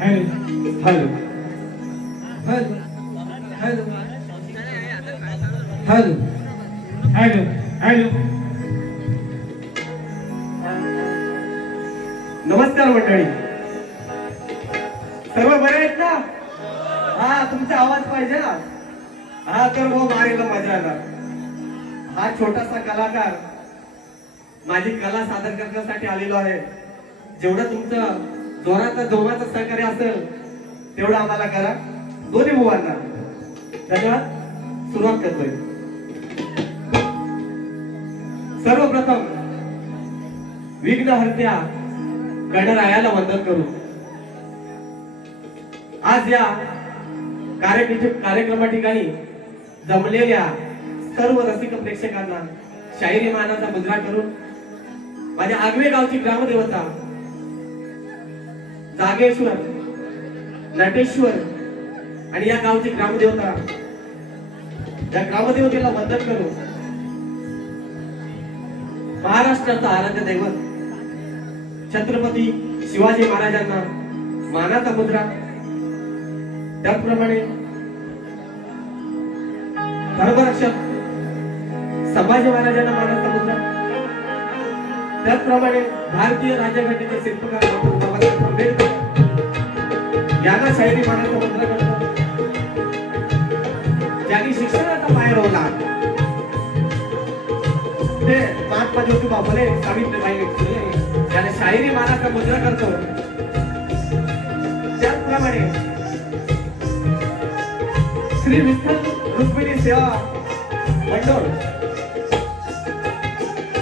Hello hello hello hello hello hello. नमस्कार मंडळी, सर्व बरे आहेत ना? हा, तुमचा आवाज पाहिजे ना. हा तर भाऊ मारेला मजा येणार. हा छोटासा कलाकार माझी कला सादर करण्यासाठी आलेलो आहे. जेवढं तुमचं जोराचं जोमाचं सहकार्य असेल तेवढं आम्हाला करा. दोन्ही भावांना धन्यवाद. सुरुवात करतोय. सर्वप्रथम विघ्नहर्त्या गणरायाला वंदन करू. आज या कार्यक्रमा ठिकाणी जमलेल्या सर्व रसिक प्रेक्षकांना शाहिरी मानाचा मुजरा करून माझ्या आगवे गावची ग्रामदेवता जागेश्वर, नटेश्वर आणि या गावची ग्रामदेवता, या ग्रामदेवतेला वंदन करू. महाराष्ट्राचा आराध्य दैवत छत्रपती शिवाजी महाराजांना मानाचा मुद्रा, त्याचप्रमाणे धर्मरक्षक संभाजी महाराजांना मानाचा मुद्रा, त्याचप्रमाणे भारतीय राज्यघटनेचे शिल्पकार डॉक्टर बाबासाहेब आंबेडकर यांना शाहिरी मानाचा मुद्रा करतो. ज्यांनी शिक्षणाचा पाया रोवला ते महात्मा ज्योतिबा फुले, सावित्रीबाई फुले यांना शाहिरी मानाचा मुद्रा करतो. त्याचप्रमाणे श्री विठ्ठल रुक्मिणी सेवा मंडळ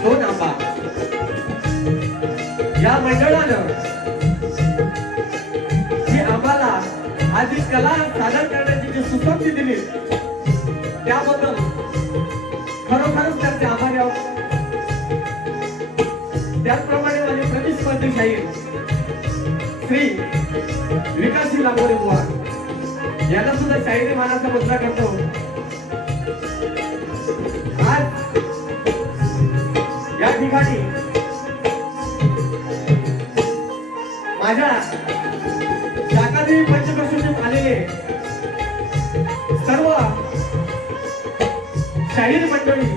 दोन आंबा या मंडळानं जी आम्हाला आधी कला सादर करण्याची जी सुसंधी दिली त्याबद्दल खरोखरच त्यांचे आभारी आहोत. त्याचप्रमाणे माझे प्रतिस्पर्धी शाहीर श्री विकासजी लांबोरे बुवा यांना सुद्धा शाहिरी मानाचा मुद्रा करतो. आज या ठिकाणी माझ्या शाकादेवी पंचक्रोशीतून आलेले सर्व शाहीर मंडळी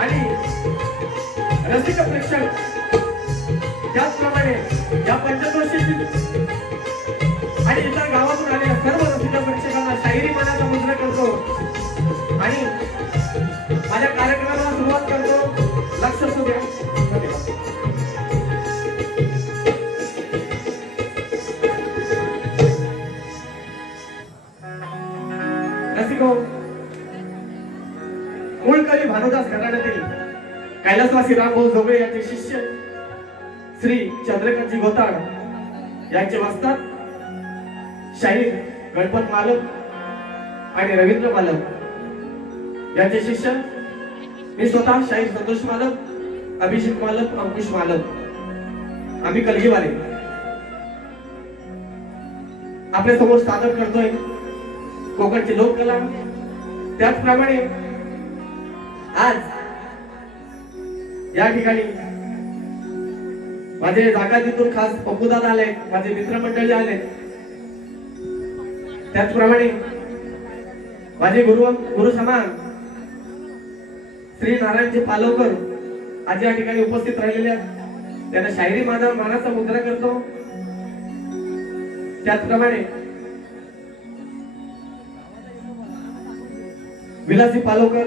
आणि रसिक प्रेक्षक, त्याचप्रमाणे या पंचक्रोशीतील आणि इतर गावातून आलेल्या सर्व रसिक प्रेक्षकांना शाहिरी मानाचा मुद्रा करतो आणि माझ्या कार्यक्रमाला सुरुवात करतो. लक्ष असू द्या. रसिको, कुळकली भानुदास घराण्यातील कैलासवासी रामभाऊ जोगळे यांचे शिष्य श्री चंद्रकांतजी गोताळ यांचे वाचतात शाहीर गणपत मालक आणि रवींद्र मालक यांचे शिष्य मी स्वतः शाहीर संतोष मालक, अभिषेक मालक, अंकुश मालक, आम्ही कलगीवाले आपल्या समोर सादर करतोय कोकणची लोककला. त्याचप्रमाणे आज या ठिकाणी माझे जागातीतून खास पप्पूदादा आले, माझे मित्रमंडळी आले, त्याचप्रमाणे माझे गुरु समान श्री नारायणजी पालवकर आज या ठिकाणी उपस्थित राहिलेले आहेत. त्यांना शाहिरी मानाचा मुद्रा करतो. त्याचप्रमाणे विलासजी पालवकर,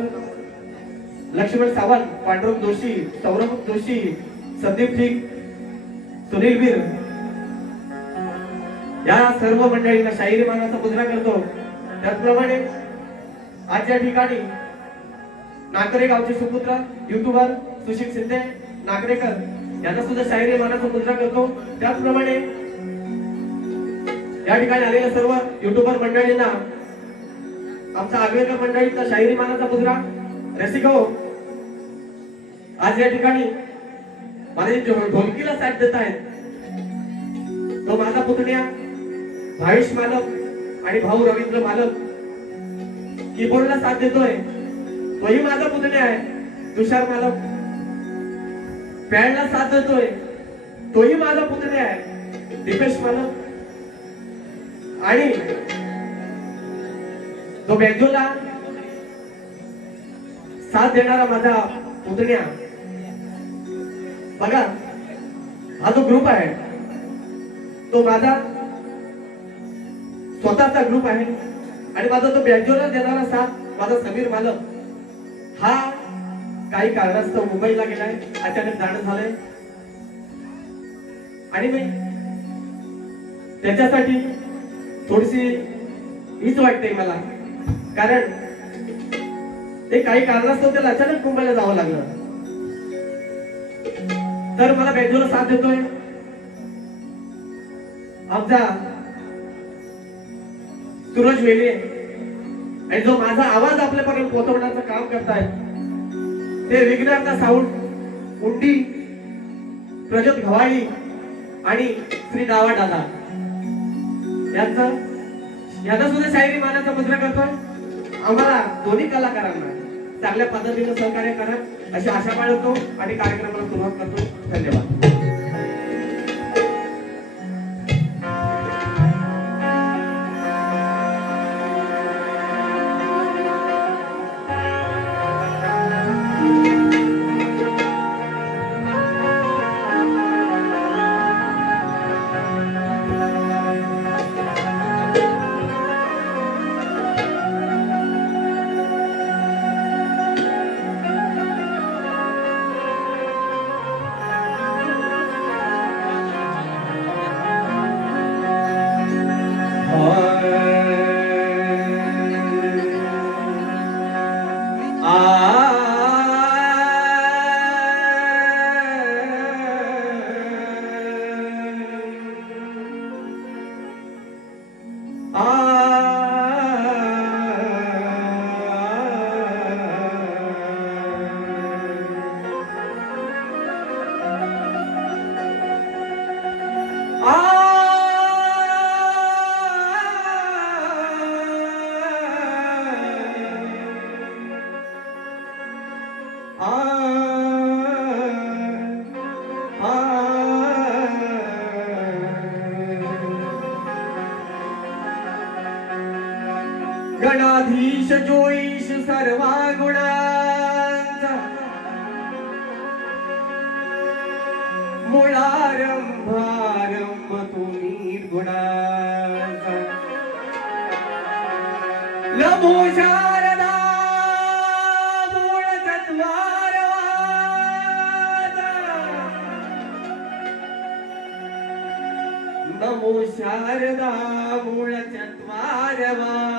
लक्ष्मण सावंत, पांडुरंग जोशी, सौरभ जोशी, संदीप जी, सुनील वीर या सर्व मंडळींना शाहिरी मानाचा मुद्रा करतो. त्याचप्रमाणे आज या ठिकाणी नागरे गावचे सुपुत्र युट्यूबर सुशील शिंदे नागरेकर यांना सुद्धा शाहिरी मानाचा मुद्रा करतो. त्याचप्रमाणे या ठिकाणी आलेल्या सर्व युट्यूबर मंडळींना आमच्या आगवेकर मंडळीचा शाहिरी मानाचा मुद्रा. रसिको, आज या ठिकाणी माझे ढोलकीला साथ देत आहेत तो माझा पुतण्या भावेश मालक आणि भाऊ रवींद्र मालक. कीबोर्डला साथ देतोय तोही माझा पुतण्या आहे तुषार मालक. पॅडला साथ देतोय तोही माझा पुतण्या आहे दीपेश मालक. आणि तो बँजोला साथ देणारा माझा पुतण्या बघा, हा जो ग्रुप आहे तो माझा स्वतःचा ग्रुप आहे आणि माझा तो बँजोला देणारा साथ माझा समीर मालक हा काही कारणास्तव मुंबईला गेलाय, अचानक जाणं झालंय आणि मी त्याच्यासाठी थोडीशी हीच वाटते मला, कारण ते काही कारणास्तव त्याला अचानक मुंबईला जावं लागलं. तर मला बँजोला साथ देतोय आमचा सूरज वेले, आणि जो माझा आवाज आपल्यापर्यंत पोहोचवण्याचं काम करतायत ते विघ्नहर्ता साऊंड उंडी, प्रज्योत घवाळी आणि श्री डावा दादा यांना सुद्धा शायरी मानाचा मुद्रा करतोय. आम्हाला दोन्ही कलाकारांना चांगल्या पद्धतीने सहकार्य करा अशी आशा बाळगतो आणि कार्यक्रमाला सुरुवात करतो. धन्यवाद. गणाधीश जोईश सर्वा गुणांचा मुळारंभारंभ तू निर्गुणांचा नमो शारदा मूळ चत्वारवाचा नमो शारदा मूळ चत्वारवाचा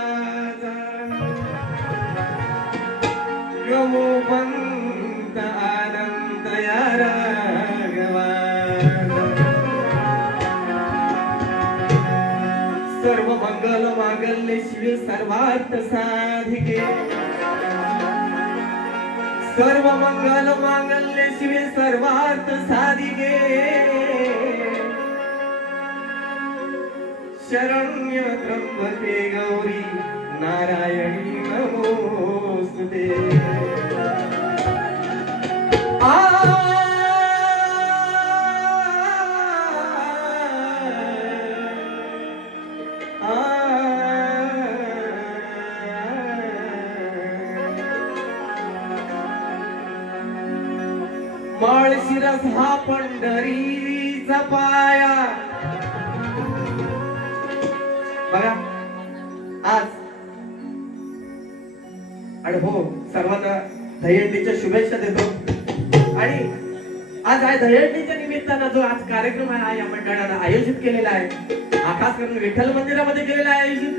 गमो पंत आनंद या राघवा सर्व मंगल मांगल्ये शिवे सर्वार्थ साधिके सर्व मंगल मांगल्ये शिवे सर्वार्थ साधिके शरण्य त्र्यंबके गौरी नारायणी नमोस्तुते. माळशिरस हा पंढरीचा पाया बघा आज, आणि हो सर्वांना दहीहंडीच्या शुभेच्छा देतो. आणि आज आहे दहीहंडीच्या निमित्तानं जो आज कार्यक्रम आहे या मंडळानं आयोजित केलेला आहे, हा खास करून विठ्ठल मंदिरामध्ये केलेला आहे आयोजित.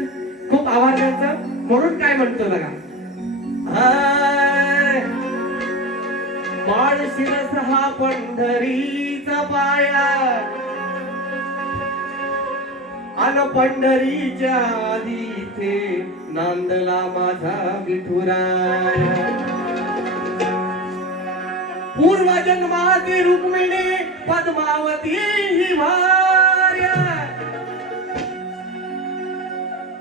खूप आभार त्यांचा. म्हणून काय म्हणतो बघा, माळशिरस हा पंढरीचा पाया अन पंढरीच्या आधी इथे नांदला माझा विठुराया. पूर्वजन्माती रुक्मिणी पद्मावती ही भार्या,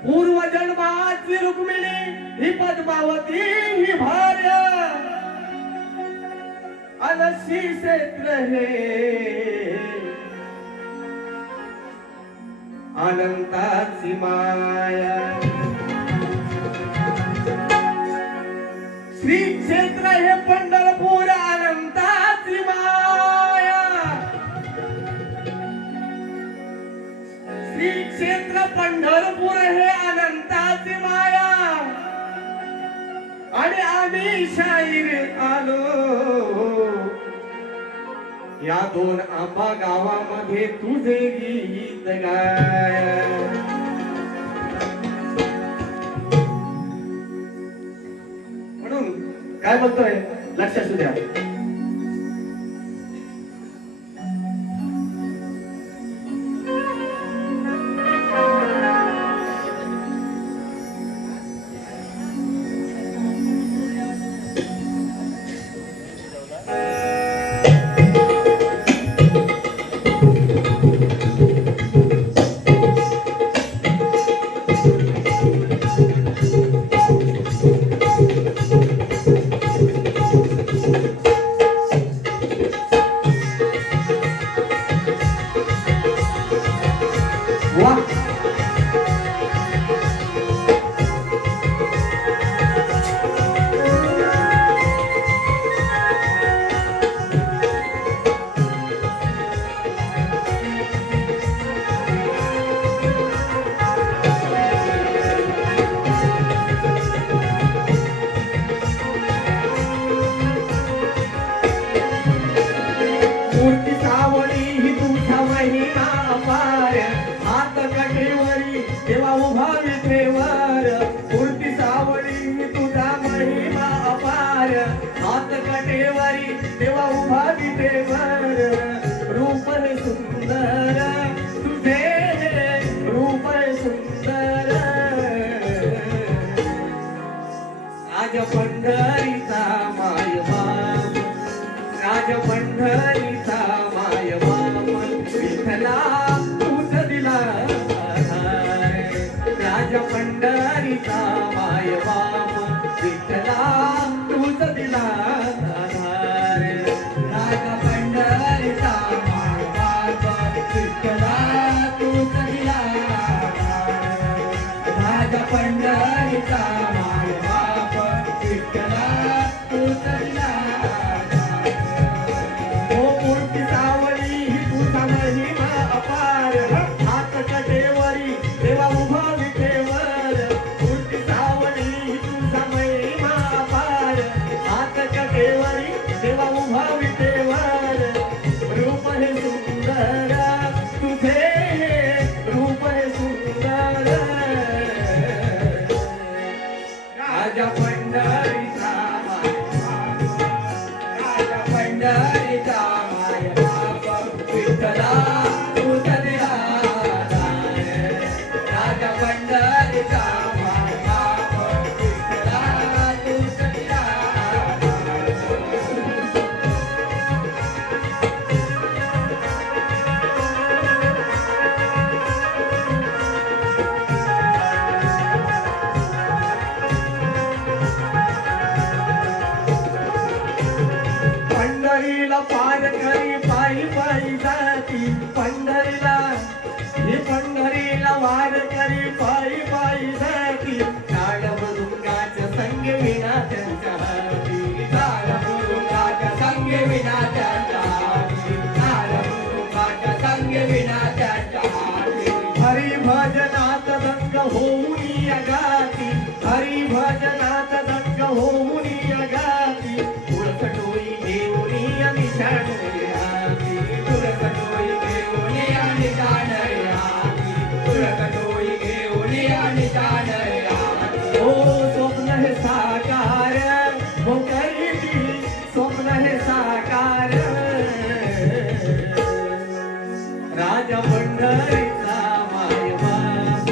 पूर्वजन्माची रुक्मिणी ही पद्मावती ही भार्या अलसी क्षेत्र हे अनंताची माया. श्री क्षेत्र हे पंढरपूर अनंताची माया. श्री क्षेत्र पंढरपूर हे अनंताची माया. आणि आम्ही शाहीर आलो या दोन आंबा गावामध्ये तुझे गीत गाय. म्हणून काय बोलतोय लक्ष असू द्या. वा मूर्ती सावळी ही तुझा महिमा अपार. हात काठीवरी देवा उभा विठेवर. मूर्ती सावळी ही तुझा महिमा अपार. हात काठीवरी देवा उभा विठेवर. रूप हे सुंदर तुझे रूप हे सुंदर. आज पंढरीचा माय बाप. राज पंढरीचा माय बाप. विठ्ठला तूच दिला आधार. राज पंढरीचा माय बाप. विठ्ठला तूच दिला आधार. राज पंढरीचा माय बाप. विठ्ठला तूच दिला आधार. राज पंढरीचा माय बाप. विठ्ठला तूच दिला आधार. ओ मूर्ती सावळी ही तुझा महिमा अपार. हात कटेवरी देवा उभा विठेवर. मूर्ती सावळी ही तुझा महिमा अपार. हात कटेवरी देवा उभा विठेवर. रूप हे सुंदर तुझे रूप हे सुंदर. राजा पंढरीचा माय बाप. राजा पंढरीचा माय बाप. विठ्ठला तूच दिला आधार. राजा पंढरीचा माय बाप. विठ्ठला तूच दिला आधार. पंढरीला पार करी पायी पायी जाती. पंढरीला ही पंढरीला वार करी पायी पायी जाती. टाळ मृदुंगाच्या संग विना त्यांच्या हाती. टाळ मृदुंगाच्या संग विना त्यांच्या हाती. टाळ मृदुंगाच्या संग विना त्यांच्या हाती. हरी भजनात दंग होऊन गाती. हरी भजनात दंग होऊन गाती. तुळस डोई घेऊन निशाणोरी हाती. तुळस डोई घेऊन निशाणोरी हाती. तुळस डोई घेऊन निशाणोरी हाती. ओ स्वप्न हे साकार हो करीती. स्वप्न हे साकार. राजा पंढरीचा माय बाप.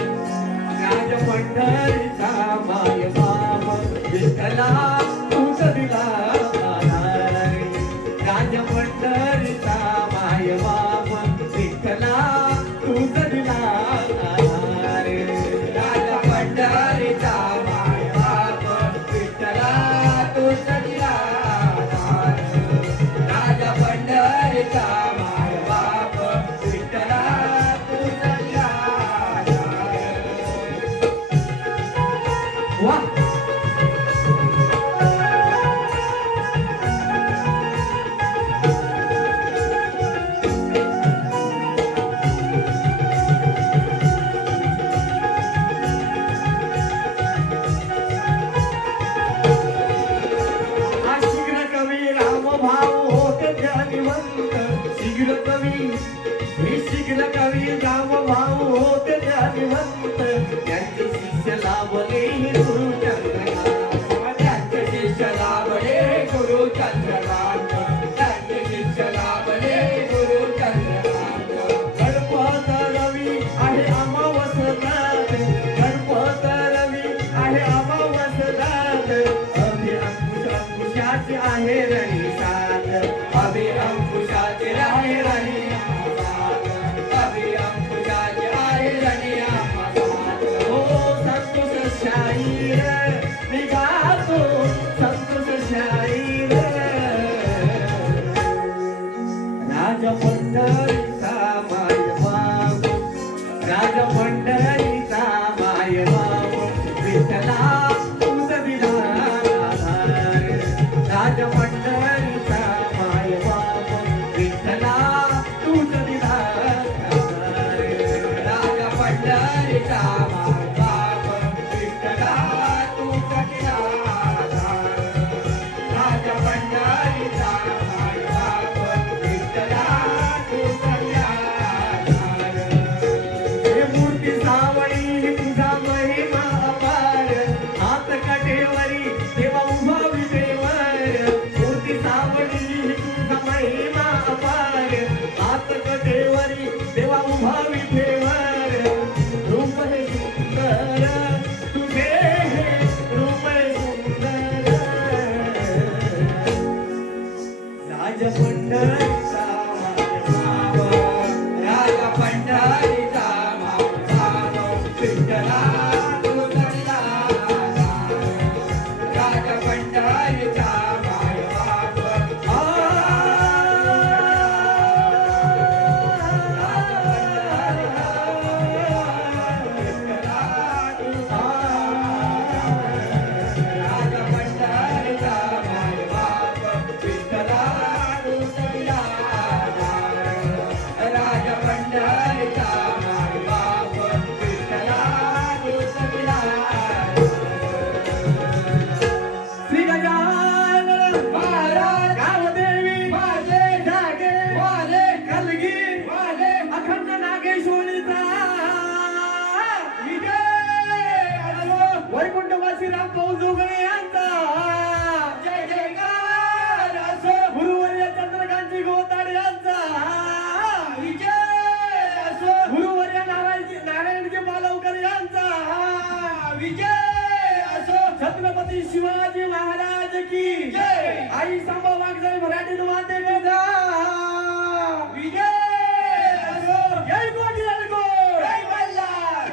राजा पंढरीचा माय बाप. विठ्ठला तूच दिला आधार. राजा पंढरीचा माय बाप. विठ्ठला तूच दिला आधार. राजा पंढरीचा माय बाप. विठ्ठला तूच दिला आधार. राजा पंढरीचा माय बाप. विठ्ठला तूच दिला पंढरीचा बाप विठ्ठला तू सखिला राजा पंढरीचा बाप विठ्ठला तू सखिला हे मूर्ती सावळी तुझा महिमा अपार हात कटेवरी देवा उभा विटेवर मूर्ती सावळी तुझा महिमा अपार हात कटेवरी देवा उभा विटेवर रूप हे सुंदर तुझे हे रूप हे सुंदर राज पंढरीचा भाव राजा पंढरीचा भाव विठ्ठला तू सखिला राजा पंढरीचा श्री गजानन महाराज गावदेवी माझे जागे वाले कलगी वाले अखंड नागेश्वरीचा वैकुंठवासी रामभाऊ जोगळे यांचा जय जयकार असो गुरुवर्य चंद्रकांतजी गोताडे यांचा विजय असो गुरुवर्य नारायणजी मालवकर यांचा विजय छत्रपती शिवाजी महाराज की जय आई सांबा वागजाई मराठी माते गजा विजय असो जय कोटी लडको जय मल्हार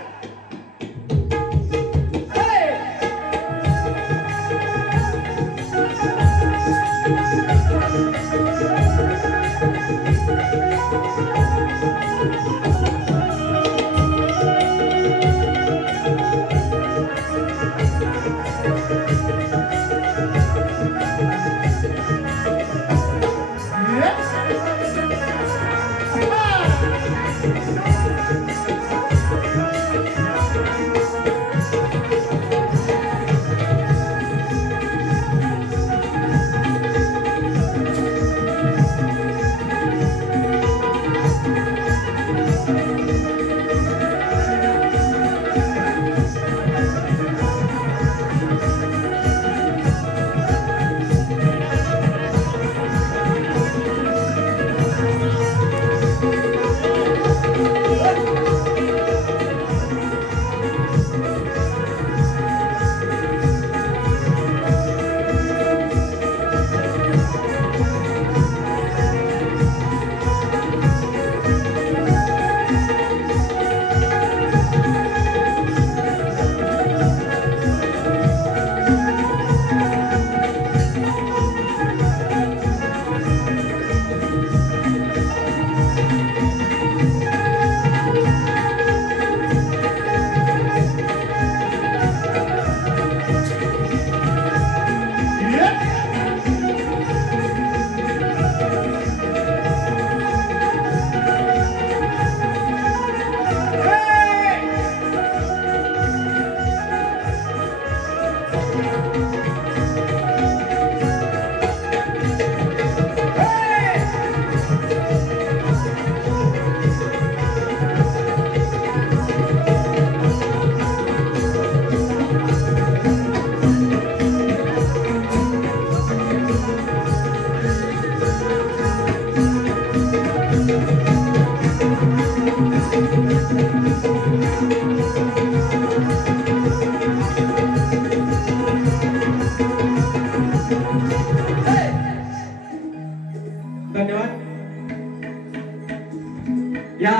या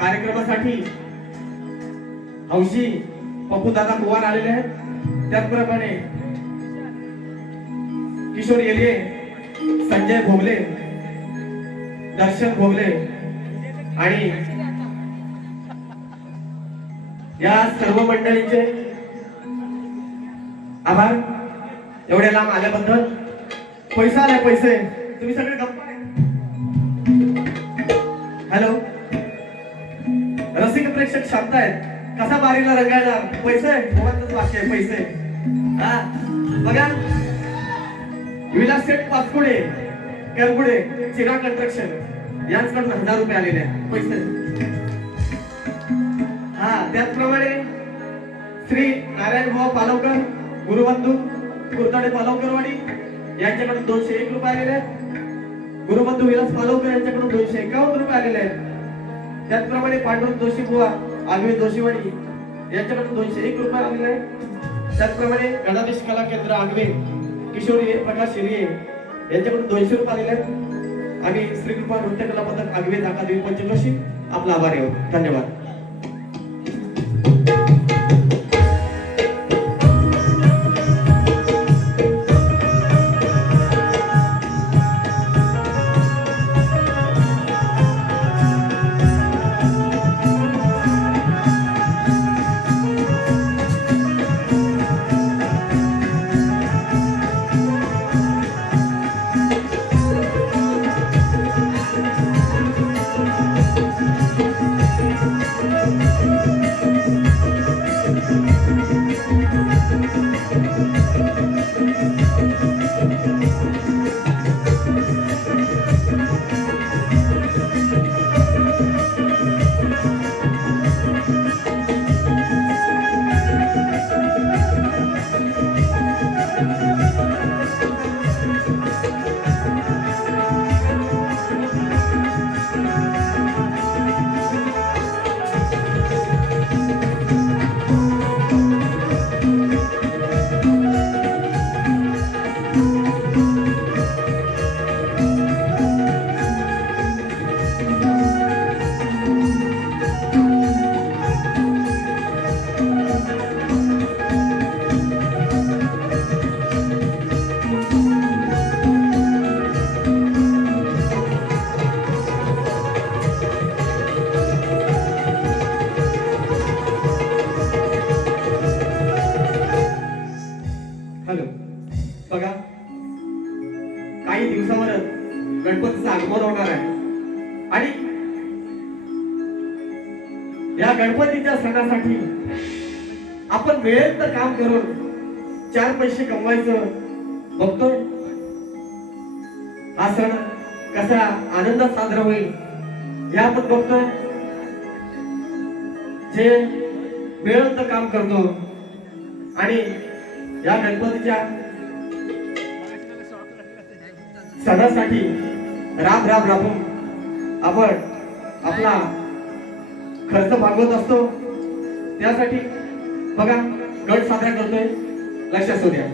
कार्यक्रमासाठी हौशी पप्पूदादा कुवार आलेले आहेत. त्याचप्रमाणे किशोर येलिये, संजय भोगले, दर्शन भोगले आणि या सर्व मंडळींचे आभार. एवढ्या लांब आल्याबद्दल. पैसा आलाय, पैसे. तुम्ही सगळे गप्पा. हॅलो. रसिक प्रेक्षक शांत आहेत. कसा बारीला रंगायणार? पैसे मोबाईलच वाक्य आहे, पैसे. हा बघा, विलास शेठ पाचपुडे करपुडे चिरा कंस्ट्रक्शन यांच्याकडून 1000 रुपये आलेले आहेत पैसे. हा त्याचप्रमाणे श्री नारायण भाऊ पालवकर गुरुबंधू कुर्ताडे पालवकरवाडी यांच्याकडून 201 रुपये आलेले आहेत. गुरुबंधू विलास पालवकर यांच्याकडून 251 रुपये आलेले आहेत. त्याचप्रमाणे पांडुरंग जोशी बुवा आगवे जोशीवाडी यांच्याकडून 201 रुपये आलेले आहेत. त्याचप्रमाणे गणाधीश कला केंद्र आगवे किशोरी प्रकाश शिरिये यांच्याकडून 200 रुपये आलेले आहेत. आणि श्रीकृपा नृत्य कला पथक आगवे जाका देवी पंचक्रोशी आपला आभारी आहोत. धन्यवाद. हॅलो बघा, काही दिवसावरच गणपतीचं आगमन होणार आहे आणि या गणपतीच्या सणासाठी आपण मिळेल तर काम करून 4 पैसे कमवायचं बघतोय. हा सण कसा आनंदात साजरा होईल हे आपण बघतोय. जे मिळेल तर काम करतो आणि या गणपतीच्या सणासाठी राबून आपण आपला खर्च भागवत असतो. त्यासाठी बघा गट साजरा करतोय, लक्षात असू द्या.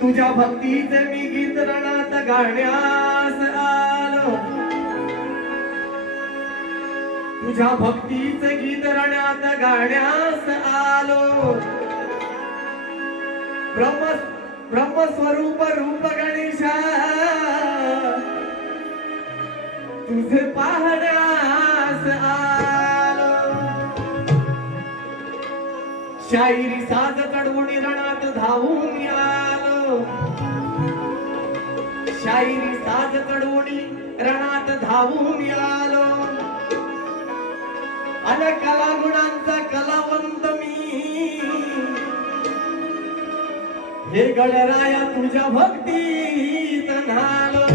तुझ्या भक्तीचे मी गीत रणात गाण्यास आलो. तुझ्या भक्तीचे गीत रणात गाण्यास आलो. ब्रह्मस्वरूप रूप गणेशा तुझे पाहण्यास आलो. शाहिरी साज चढवून रणात धावून आलो. शाहिरी साज चढवून रणात धावून आलो. अन कला गुणांचा कलावंत मी हे गणराया तुझ्या भक्तीत नालो.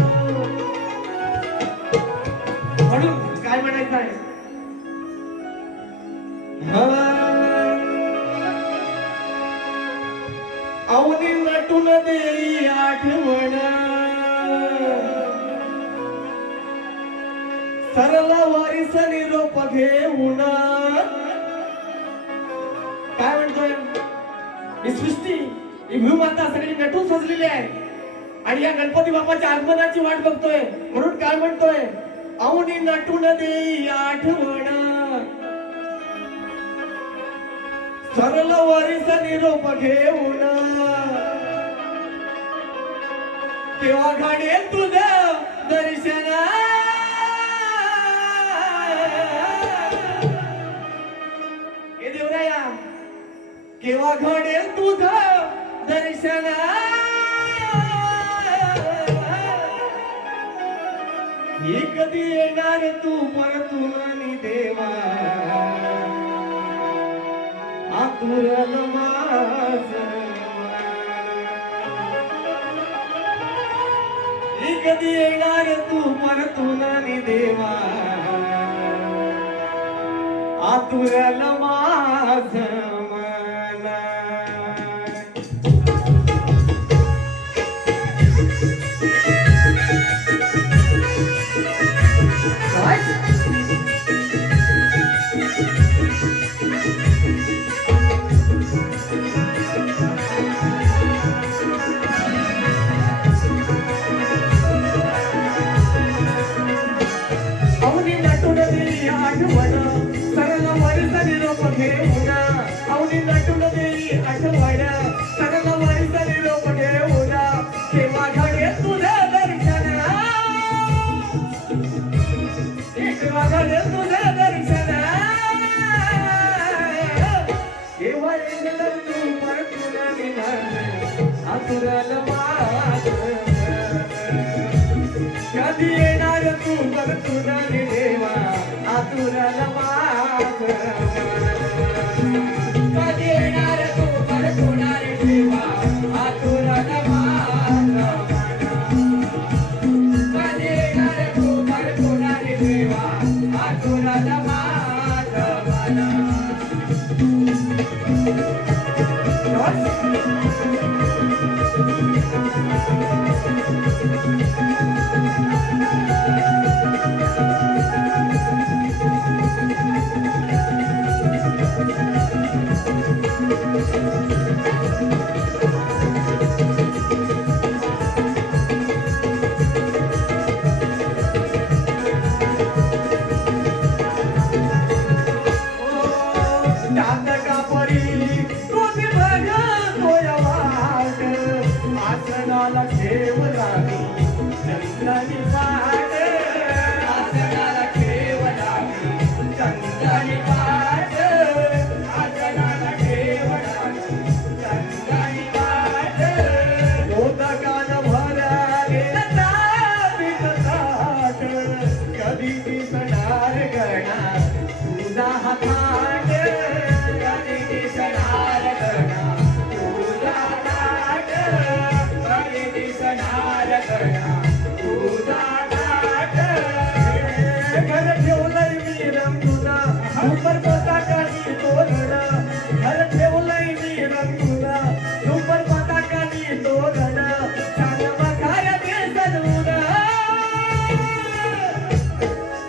सरला वारीस निरोप घेऊन काय म्हणतोय ही सृष्टी ही भूमाता सगळी नटून सजलेली आहे आणि या गणपती बाप्पाच्या आगमनाची वाट बघतोय म्हणून काय म्हणतोय औनी नटून देई आठवण सरल वारीस निरोप घेऊन केव्हा घडेल तुझं दर्शन हे देवराया केव्हा घडेल तुझं दर्शन ही कधी येणार तू परतून आणि देवा आतुरल माझं ही कधी येणार तू परतून आणि देवा आतुरल माझं मन औनी नटून देई आठवण सरल वारीस निरोप घेऊन औनी नटून देई आठवण सरल वारीस निरोप घेऊन केव्हा घडेल तुझं दर्शन केव्हा घडेल तुझं दर्शन केव्हा येणार तू परतून निघाल आतुरल माझं कधी येणार तू परतून आणि देवा आतुरल माझं कधी येणार तू परतून आणि देवा आतुरल माझं कधी येणार तू परतून आणि देवा आतुरल आसनाला ठेवलावी चंद्रानी पाट आसनाला ठेवलावी चंद्रानी पाट आसनाला ठेवलावी चंद्रानी पाट मोदकान भराले तापीत ताट कधी दिसणार गणा तुझा हातात कधी दिसणार गणा तुझा हातात कधी दिसणार गणा तुझा हातात घर ठेवलंय मी रंगुना सुपर पताकानी तोरण घर ठेवलंय मी रंगुना सुपर पताकानी तोरण छान बघाय ते सजवून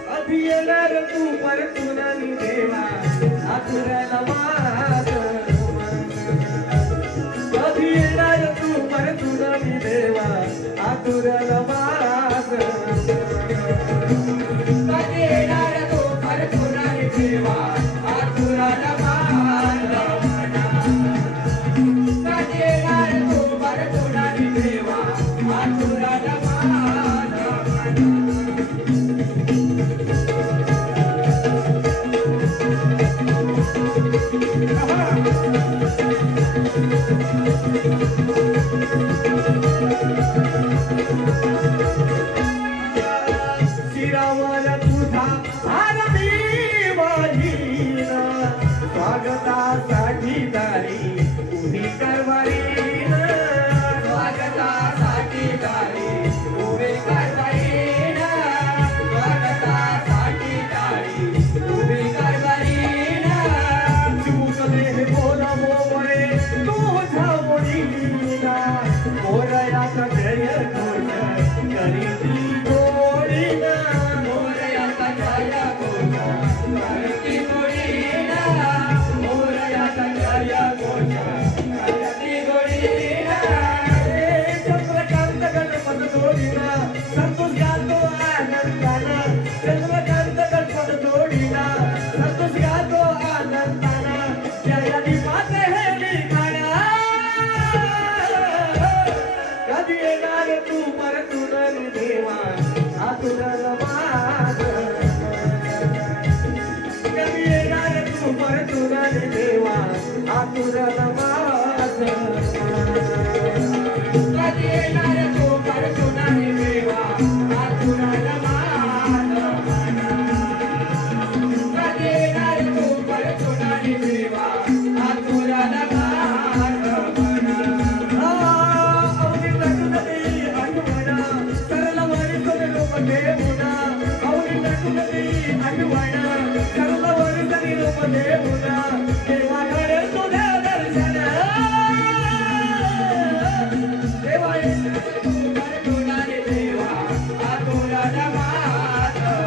कधी येणार तू परतून आणि देवा आतुरल माझं कधी येणार तू परतून आणि देवा आतुरल माझं कधी येणार तू परतून आणि देवा आतुरल माझं कधी येणार तू परतून आणि देवा आतुरल माझं आतुरल माझं कधी येणार तू परतून रे देवा आतुरल माझं कधी येणार तू परतून रे देवा आतुरल माझं कधी येणार तू परतून रे देवा आतुरल माझं अवनी लटून दे आठवणा सरल वारी तुझे रूप देऊना अवनी लटून दे आठवणा सरल वारी तुझे रूप देऊना देवा घडे तुझे दर्शन देवा परतून रे देवा आतुरल माझं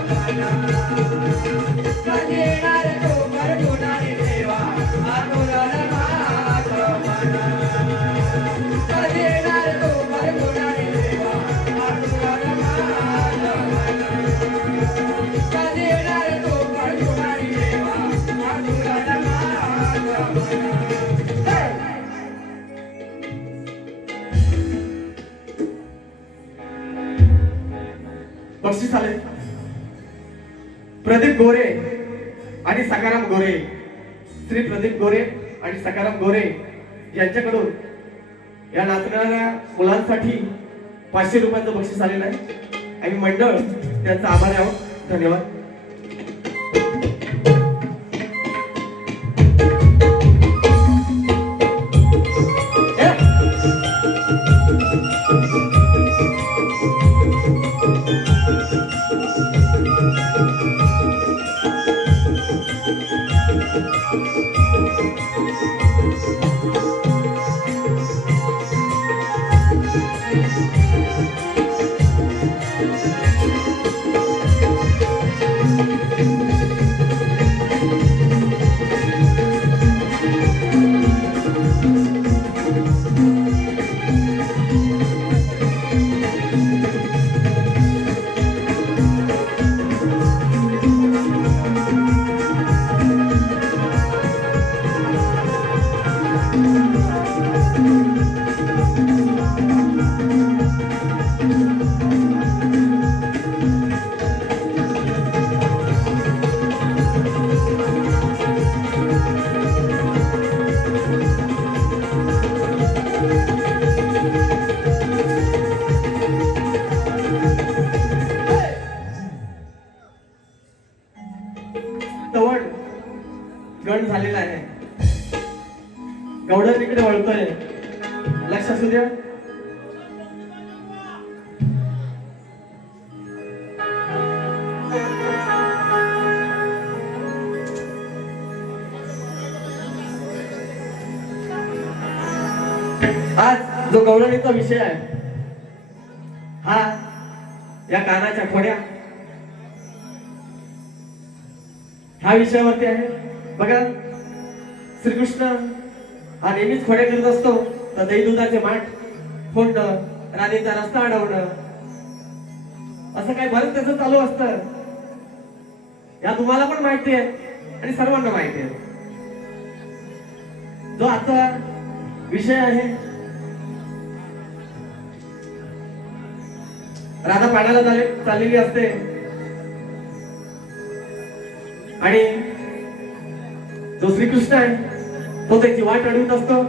कधी येणार तू परतून रे देवा आतुरल माझं कधी येणार तू परतून रे देवा आतुरल माझं कधी येणार तू परतून रे देवा आतुरल माझं बक्षीस आले प्रदीप गोरे आणि सकाराम गोरे श्री प्रदीप गोरे आणि सकाराम गोरे यांच्याकडून या नाचणाऱ्या मुलांसाठी 500 रुपयाचं बक्षीस आलेलं आहे आणि मंडळ त्यांचा आभारी आहोत धन्यवाद तवड गण झालेला आहे गवडण इकडे वळतोय लक्ष असू द्या आज जो गवळणीचा विषय आहे हा या कानाच्या खोड्या ह्या विषयावरती आहे बघा श्रीकृष्ण हा नेहमीच खोड्या करत असतो तर दही दुधाचे माठ फोडणं राणीचा रस्ता अडवणं असं काही बरंच त्याचं चालू असतं या तुम्हाला पण माहिती आहे आणि सर्वांना माहिती आहे जो आजचा विषय आहे राधा पाण्याला चाललेली असते आणि जो श्रीकृष्ण आहे तो त्याची वाट अडवत असतो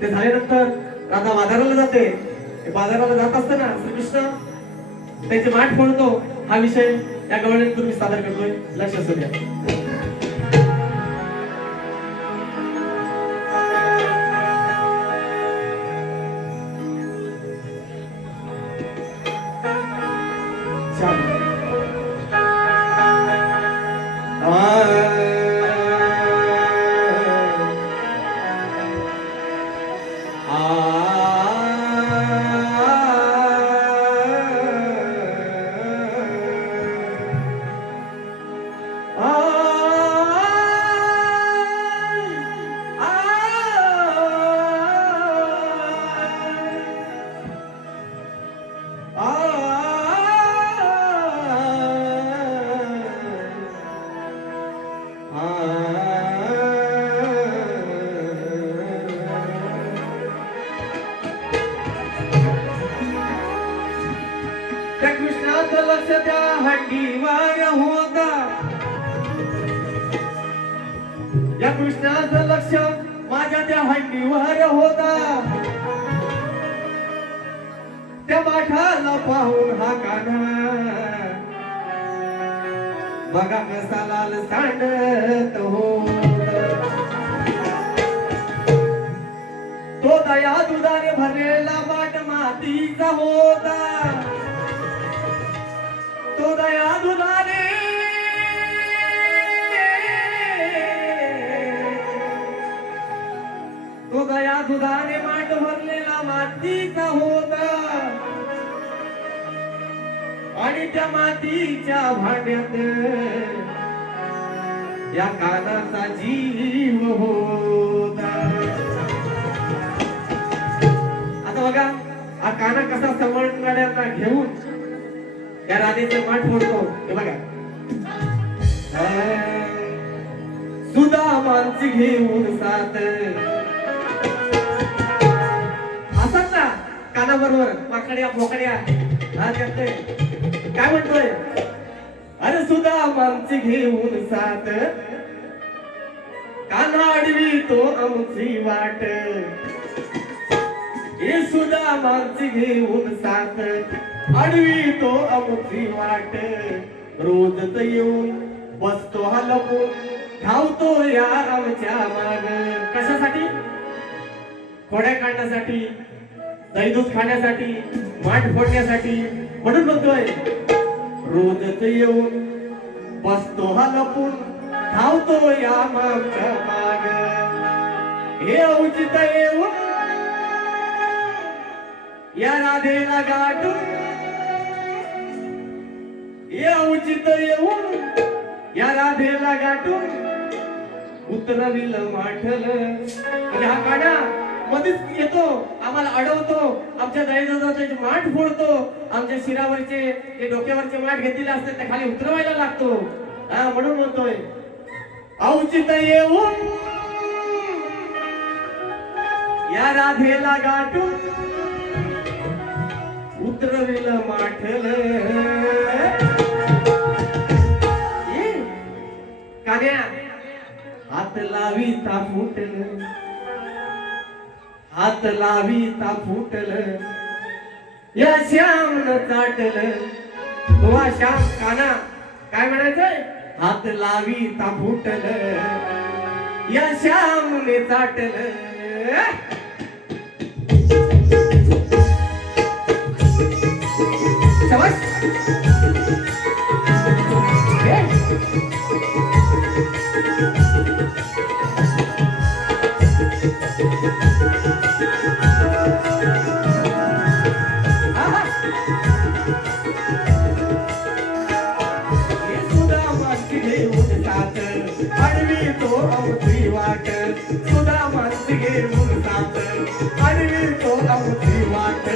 ते झाल्यानंतर राधा बाजाराला जाते बाजाराला जात असताना श्रीकृष्ण त्याची माठ फोडतो हा विषय या गवळणीतून मी सादर करतोय लक्ष असू द्या कृष्णाचं लक्ष त्या हंडीवर होता, या कृष्णाचं लक्ष माझ्या त्या हंडीवर होता. त्या माठाला पाहून हा कान्हा बघा कसा लाल सांडत होता. तो दया दुधाने भरलेला माठ मातीचा होता, तो दया दुधाने तो दया दुधाने माठ भरलेला मातीचा होता. आणि त्या मातीच्या भांड्यात या कानाचा जीव होता. आता बघा हा काना कसा समणगड्यांना घेऊन या राधेचे माठ फोडतो. हे बघा सुदामांची घेऊन साथ असत ना कानाबरोबर माकड्या बोकड्या हा करतोय. काय म्हणतोय? अरे सुदामांची घेऊन साथ कान्हा अडवी तो आमची वाट. हे सुदामांची घेऊन साथ अडवी तो आमची वाट. रोजच येऊन बसतो हा लपून धावतो या आमच्या माग. कशासाठी? खोड्या काढण्यासाठी, दही दूध खाण्यासाठी, माठ फोडण्यासाठी. म्हणून म्हणतोय रोजच येऊन बसतो हा लपून धावतो या आमच्या माग. हे औचित येऊन या राधेला गाठून, हे औचित येऊन या राधेला गाठून उतरविल माठल. म्हणजे हा काढा मध्येच येतो, आम्हाला अडवतो, आमच्या दहीदुधाचे माठ फोडतो, आमच्या शिरावरचे जे डोक्यावरचे माठ घेतलेले असतात ते खाली उतरवायला लागतो. हा म्हणून म्हणतोय औचित येऊन या राधेला गाठून उतरविल माठल. कान्या हात लावीता फुटल, हात लावीता फुटल या श्यामन चाटल. तुला श्याम काना काय म्हणायचंय? हात लावीता फुटल या श्यामने चाटल. शाबास. अडवी तो आमची वाट, सुदामांची घेऊन साथ अडवी तो आमची वाट.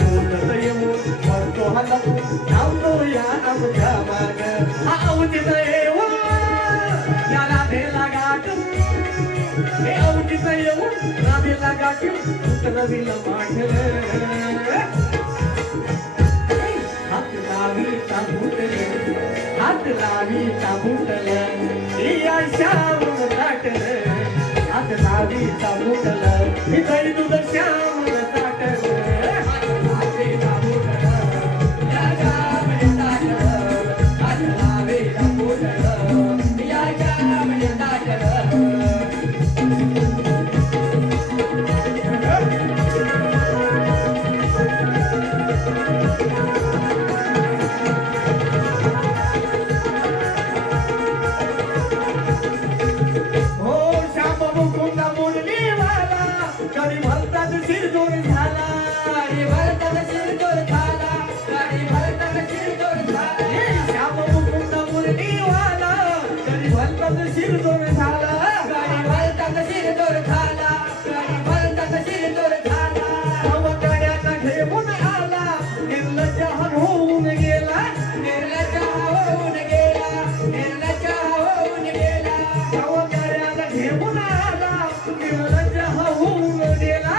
रोजच येऊन बसतो हा लपून धावतो या आमच्या माग. हा औचित येऊन या राधेला गाठून, हे औचित येऊन राधेला गाठून उतरविल माठल. हात लावीता फुटल, हात लावीता फुटल या श्याम चाटल. हात लावीता फुटल मी तरी तुझ श्याम चाटल. हात लावीता फुटल या श्याम चाटल. हात लावीता फुटल या श्याम चाटल. गाडी भरतात शिरजोर झाला, गाडी भरतात शिरजोर झाला, गाडी भरतात शिरजोर झाला. श्याम मुकुंद मुरलीवाला गाडी भरतात शिरजोर झाला, गाडी भरतात शिरजोर झाला, गाडी भरतात शिरजोर झाला. गाड्याचा घेऊन आला निर्लज्ज होऊन गेला, निर्लज्ज होऊन गेला, निर्लज्ज होऊन गेला. गाड्याला घेऊन आला निर्लज्ज होऊन गेला,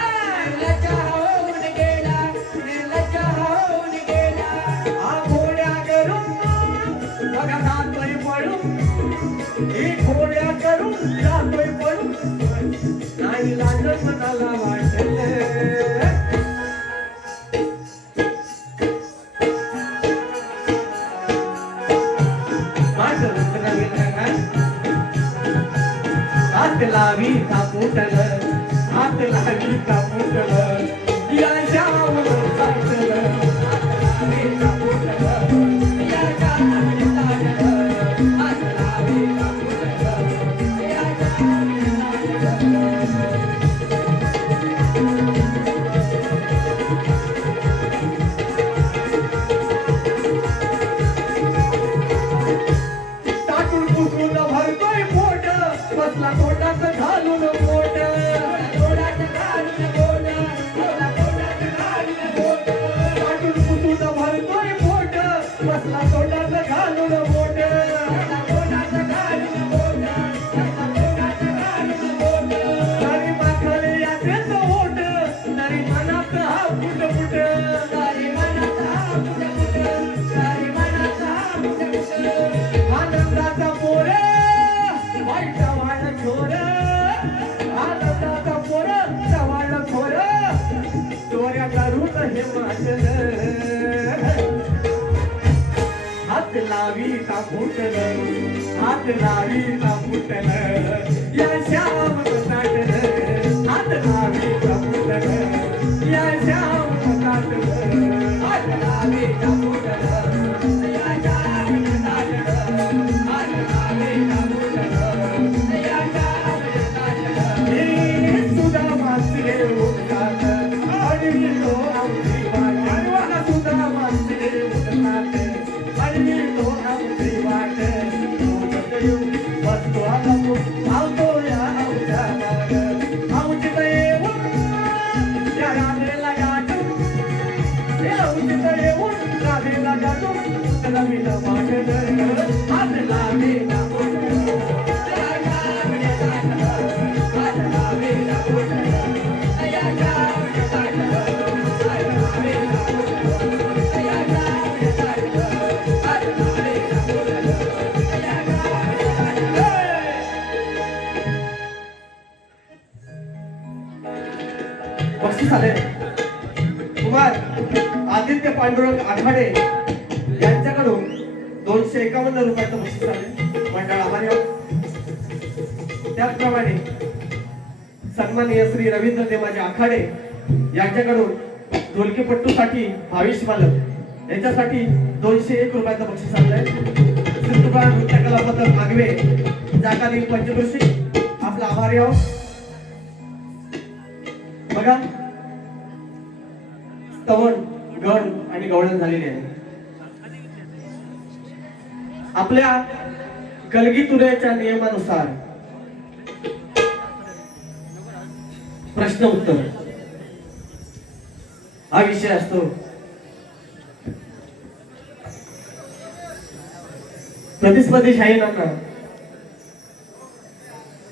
निर्लज्ज होऊन गेला, निर्लज्ज होऊन गेला. ही खोड्या करून जातोय पळून नाही लाजत मनाला वाटलं हात लावी कापूटल हात लावी कापूटल या श्याम साटल हात लावी कापूटल या श्याम साटल हात लावी कापूटल या श्याम टाकून पुसून भरतोय पोट बसला तोंडात घालून पोट तोंडात घालून पोट तोंडात घालून पोट टाकून पुसून भरतोय पोट बसला तोंडात घालून पोट तोंडात घालून पोट तोंडात घालून पोट तरी माखले याचेच ओट तरी मनात हा फुट फुट तरी मनात हा फुट फुट तरी मनात हा फुट फुट आनंदाचा पोरे वाईट वाळ छोर आनंदाचा पोर वाळ छोर चोऱ्या करून हे वाचल हात लावी का फुटल हात लावी का फुटल या श्याम साटल हात लावी का फुटल या श्याम साटल हात लावी का फुटल या श्याम साटल हात लावी का फुटल या श्याम साटल हे सुधा मासले उडतात आणि तो आमची वाट आणि सुधा मासले उडतात आणि तो आमची वाट बसतो आता आवतो या आमच्या माग आमची येऊन या राधेला गाठून हे औचित येऊन राधेला गाठून त्याला मी वाटलं हात लावे ना फुटलं या गावने साटलं हात लावे ना फुटलं या गावने साटलं हात लावे ना फुटलं या गावने साटलं हात लावे ना फुटलं या गावने साटलं बक्षीस आले कुमार आदित्य पांडुरंग आघाडे यांच्याकडून 251 रुपयाचं बक्षीस आले मंडळ आभारी आहोत. त्याचप्रमाणे सन्माननीय श्री रवींद्र देवाजी आखाडे यांच्याकडून ढोलकीपट्टूसाठी भाविश मालक यांच्यासाठी 201 रुपयाचं बक्षीस आणलंय. श्री तुकाराम नृत्य कला पथक मागवे जाकाली पंचकृषी आपला आभारी आहोत. बघा स्तवन गण आणि गवळण झालेली आहे. आपल्या कलगीतुऱ्याच्या नियमानुसार प्रश्न उत्तर हा विषय असतो. प्रतिस्पर्धी शाहीरांना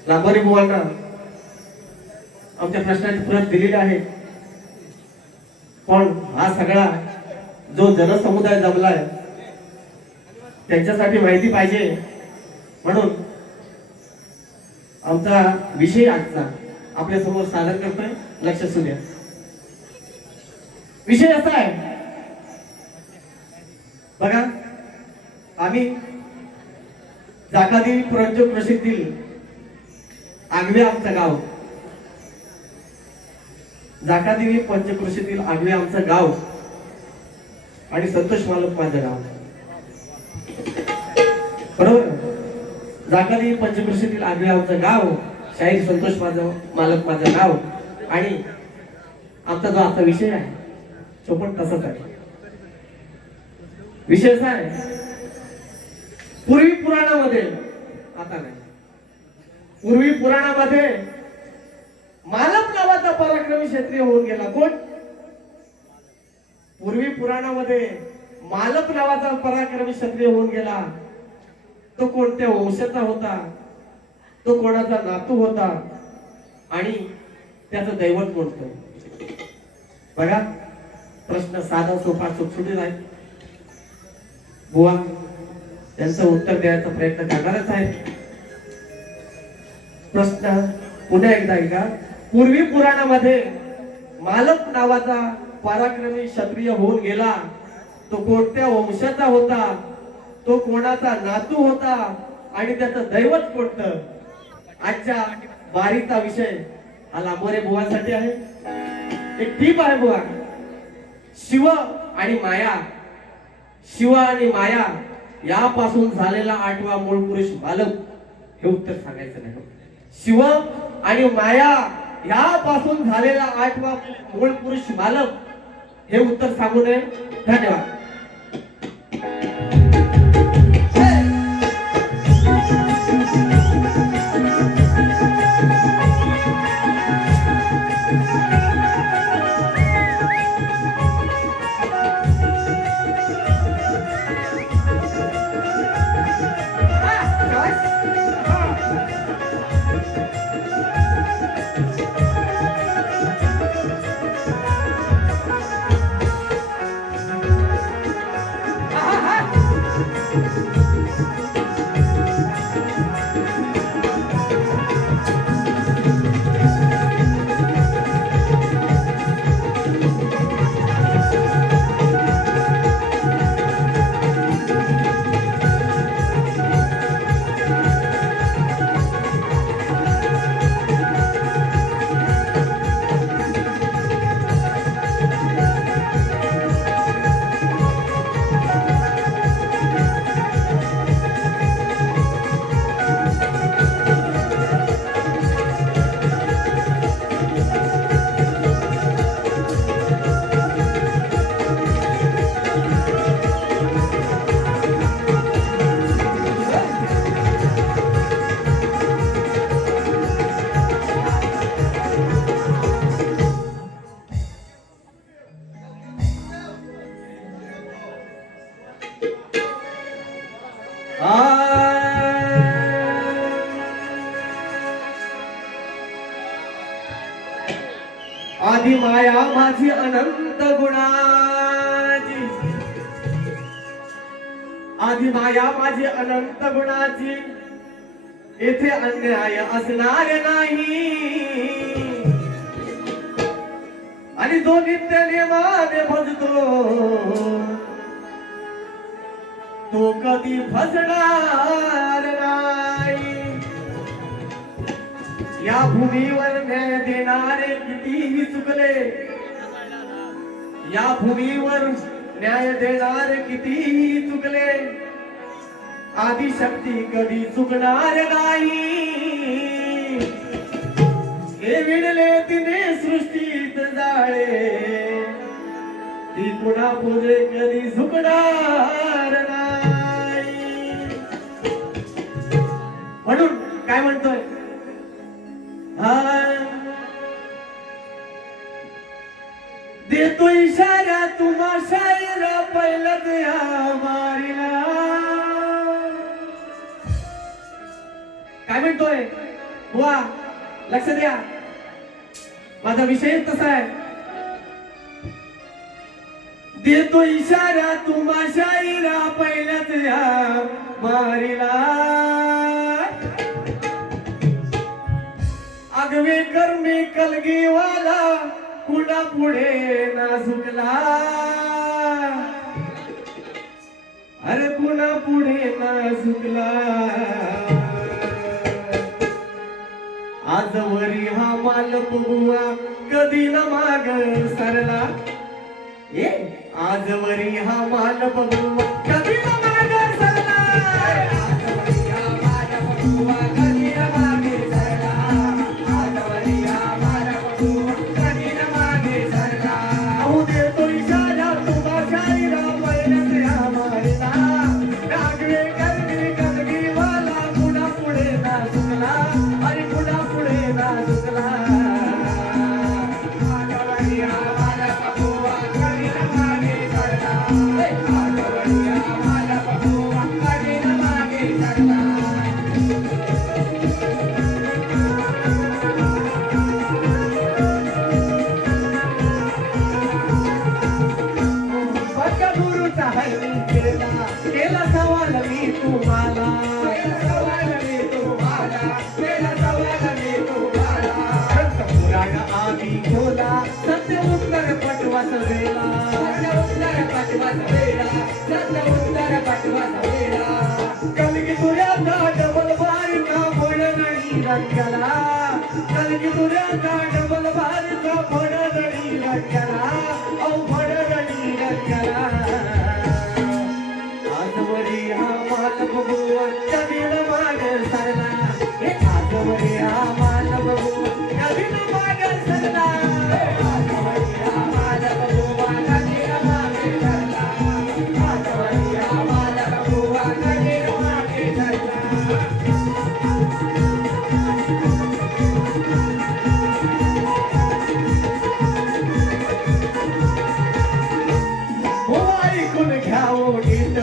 लांबोरी बुवांना आमच्या प्रश्नाची प्रत दिलेली आहे. पण हा सगळा जो जनसमुदाय जमलाय त्यांच्यासाठी माहिती पाहिजे म्हणून आमचा विषय आजचा आपल्या समोर सादर करतोय. लक्ष असू द्या. विषय असा आहे बघा आम्ही जाकादेवी पुरंजोग प्रसिद्धील आगवे आमचं गाव जाकादेवी पंचकृषीतील आगवे आमचं गाव आणि संतोष मालक माझं गाव बरोबर. जाकादेवी पंचकृषीतील आगवे आमचं गाव शाहीर संतोष मालक माझं गाव आणि आमचा जो आता विषय आहे तो पण तसाच आहे. विषय असा आहे पूर्वी पुराणामध्ये आता नाही पूर्वी पुराणामध्ये मालप नावाचा पराक्रमी क्षत्रिय होऊन गेला. कोण? पूर्वी पुराणामध्ये मालप नावाचा पराक्रमी क्षत्रिय होऊन गेला. तो कोणत्या वंशाचा होता, तो कोणाचा नातू होता आणि त्याचं दैवत कोणतं? बघा प्रश्न साधा सोपा सुटसुटीत आहे. बुवा त्यांचं उत्तर द्यायचा प्रयत्न करणारच आहे. प्रश्न पुन्हा एकदा ऐका. पूर्वी पुराणामध्ये मालक नावाचा पराक्रमी क्षत्रिय होऊन गेला. तो कोणत्या वंशाचा होता, तो कोणाचा नातू होता आणि त्याचं दैवत कोणतं, आजच्या बारीचा विषय हा लांबोरे बुवासाठी आहे. एक टीप आहे बुवा. शिव आणि माया, शिव आणि माया यापासून झालेला आठवा मूळ पुरुष बालक, हे उत्तर सांगायचं नाही. शिव आणि माया यापासून झालेला आठवा मूळ पुरुष बालक, हे उत्तर सांगू नये. धन्यवाद. आधी माया माझी अनंत गुणाची, आधी माया माझी अनंत गुणाची, येथे अन्याय असणार नाही. आणि जो नित्य नियमाने भजतो तो कधी फसणार नाही. या भूमीवर न्याय देणारे कितीही चुकले, या भूमीवर न्याय देणारे कितीही चुकले, आदिशक्ती कधी चुकणार नाही. हे विणले तिने सृष्टीत जाळे, ती पुन्हा पुढे कधी झुकणार नाही. म्हणून काय म्हणतोय, देतो इशारा तुम्हा शायरा पहिलंच या मारीला. काय म्हणतोय बुवा, लक्ष द्या, माझा विषय तसा आहे. देतो इशारा तुम्हा शायरा पहिलंच या मारीला. आगवे कर्मी कलगीवाला पुन्हा पुढे ना झुकला. अरे पुन्हा पुढे ना झुकला. आजवरी हा मालक बुवा कधी न माग सरला. आजवरी हा मालक बुवा कधी न माग सरला. आजवरी हा मालक बुवा कधी न मागे सरला. आजवरी हा मालक बुवा कधी न मागे सरला. अहो देतो इशारा तुम्हा शायरा पहिल्याच या मारीला. आगवे कर्मी कलगीवाला पुन्हा पुढे ना झुकला. अरे पुन्हा पुढे ना झुकला. आजवरी हा मालक बुवा कधी न मागे सरला. आजवरी हा मालक बुवा कधी न मागे सरला. बघा गुरुचा हल्ली केला सवाल मी तुम्हाला. केला सवाल मी तुम्हाला. केला सवाल पाठवाचा वेळा सत्य उत्तर पाठवाचा वेळा कलगी तुऱ्याचा डबल बारीचा फड नाही रंगाला कलगी तुऱ्याचा डबल बारीचा फड नाही रंगाला औ फड नाही रंगाला आजवरी हा माल बघुआ कधीन माग सरला हे आजवरी हा माल बघुआ कधीन माग सरला आजवरी हा माल बघुआ कधीन माग सरला आजवरी हा माल बघुआ कधीन माग सरला हो ऐकून घ्यावो नीट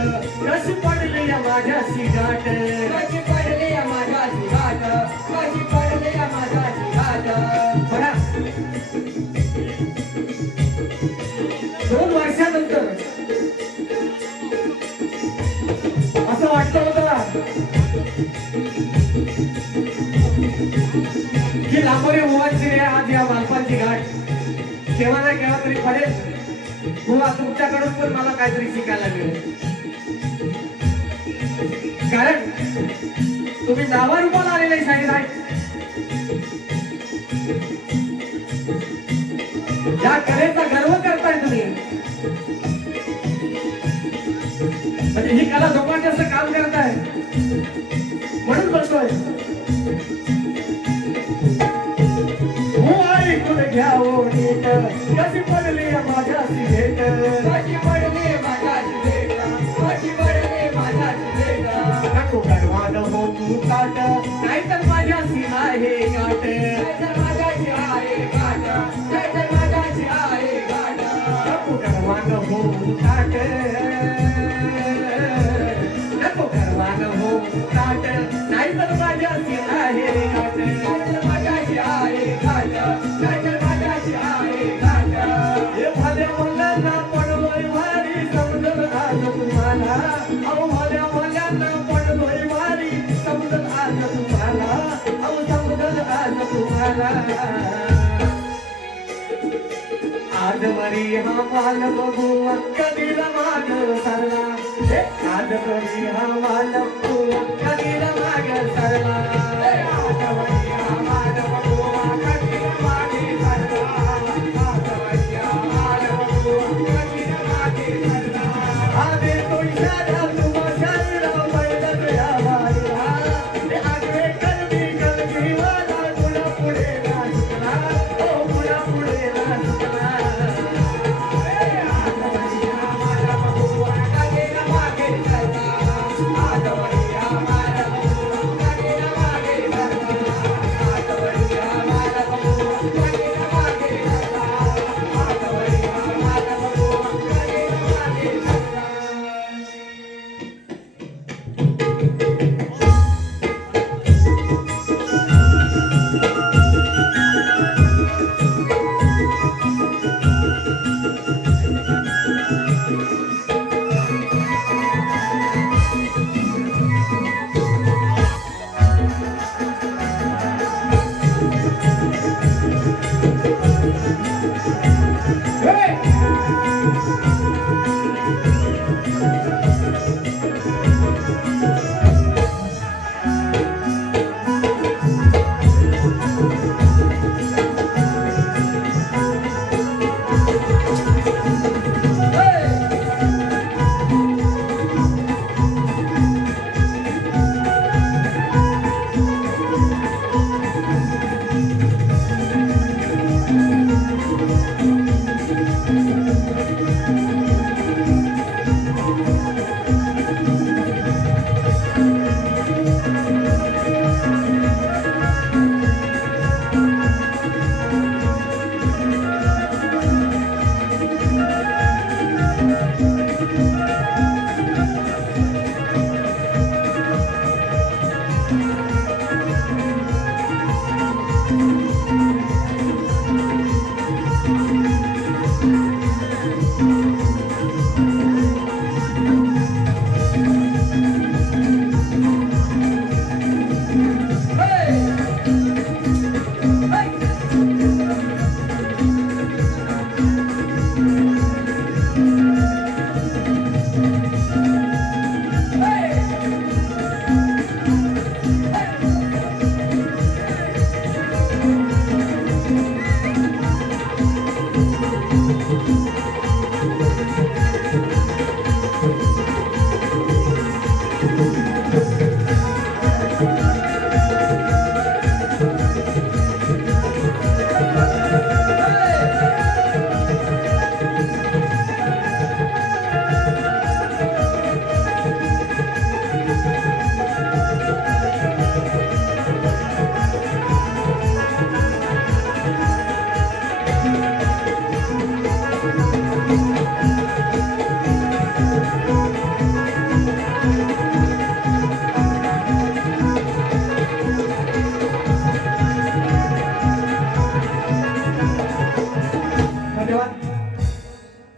कशी पडली या माझ्याशी गाठ कशी पडली माझ्याची गाठ कशी पडली माझ्याची गाठ बघा 2 वर्षानंतर असं वाटतं होतं की लांबोरी उवाची रे आज या बालपांची गाठ केव्हा ना केव्हा तरी पडेल बुवा तुमच्याकडून पण मला काहीतरी शिकायला मिळेल कारण तुम्ही नावारूपाला आलेले शाहीर आहे या कलेचा गर्व करताय तुम्ही म्हणजे ही कला जोपासण्याचं काम करताय म्हणून बोलतोय हो ऐकून घ्यावो नीट कशी पडली माझ्याशी भेट कशी पडली माझ्याची भेट कशी पडली माझ्याची भेट नको करवान हो तू ताट नाहीतर माझ्याशी आहे गाठ नाहीतर माझ्याची आहे गाठ नाहीतर माझ्याची आहे गाठ नको करवान हो ताट नको करवान हो ताट नाहीतर माझ्याशी आहे गाठ नाहीतर माझ्याची आहे गाठ नाहीतर माझ्याची आहे गाठ हे भल्या मुलांना पडलोय भारी समजल आज तुम्हाला अहो भल्या मुलांना पडलोय भारी समजल आज तुम्हाला अहो समजल आज तुम्हाला आज मरी हा माल बघू कधीला माग सरला हे आज मरी हा माल बघू कधीला माग सरला आजवरी हा माल बघुआ कधीन मागे सरला आजवरी हा माल बघुआ कधीन मागे सरला आगे तो इशारा तुम शरण बैठक या बाईला ते आगे कलगी वाला पुढे पुढे ना सुटला ओ पुढे पुढे ना सुटला आजवरी हा माल बघुआ कधीन मागे सरला आजवरी हा माल बघुआ कधीन मागे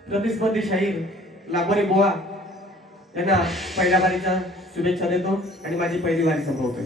प्रतिस्पर्धी शाहीर लांबोरे बोआ यांना पहिल्या वारीच्या शुभेच्छा देतो आणि माझी पहिली वारी संपवतोय.